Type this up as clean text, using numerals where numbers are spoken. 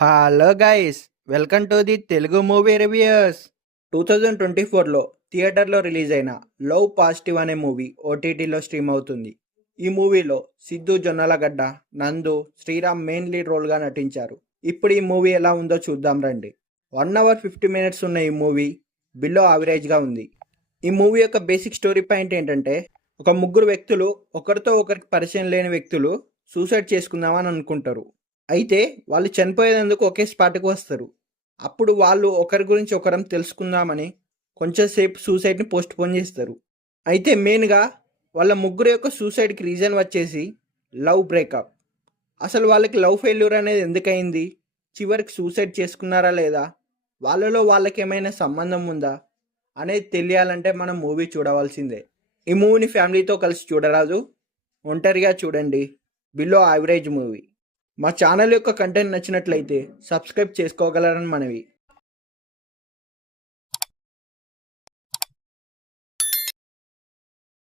Hello guys, welcome to the Telugu movie reviews. 2024లో థియేటర్లో release అయిన లవ్ పాజిటివ్ అనే మూవీ ఓటీటీలో స్ట్రీమ్ అవుతుంది. ఈ మూవీలో సిద్ధు జొన్నలగడ్డ, నందు, శ్రీరామ్ మెయిన్ లీడ్ రోల్గా నటించారు. ఇప్పుడు ఈ మూవీ ఎలా ఉందో చూద్దాం రండి. 1 అవర్ 50 మినిట్స్ ఉన్న ఈ మూవీ బిలో యావరేజ్గా ఉంది. ఈ మూవీ యొక్క బేసిక్ స్టోరీ పాయింట్ ఏంటంటే, ఒక ముగ్గురు వ్యక్తులు ఒకరితో ఒకరికి పరిచయం లేని వ్యక్తులు సూసైడ్ చేసుకుందామని అనుకుంటారు. అయితే వాళ్ళు చనిపోయేందుకు ఒకే స్పాట్కి వస్తారు. అప్పుడు వాళ్ళు ఒకరి గురించి ఒకరం తెలుసుకుందామని కొంచెం సేపు సూసైడ్ని పోస్ట్ పోన్ చేస్తారు. అయితే మెయిన్గా వాళ్ళ ముగ్గురు యొక్క సూసైడ్కి రీజన్ వచ్చేసి లవ్ బ్రేకప్. అసలు వాళ్ళకి లవ్ ఫెయిల్యూర్ అనేది ఎందుకయింది, చివరికి సూసైడ్ చేసుకున్నారా లేదా, వాళ్ళలో వాళ్ళకి ఏమైనా సంబంధం ఉందా అనేది తెలియాలంటే మనం మూవీ చూడవలసిందే. ఈ మూవీని ఫ్యామిలీతో కలిసి చూడరాదు, ఒంటరిగా చూడండి. Below average movie. మా ఛానల్ యొక్క కంటెంట్ నచ్చినట్లయితే సబ్స్క్రైబ్ చేసుకోగలరని మనవి.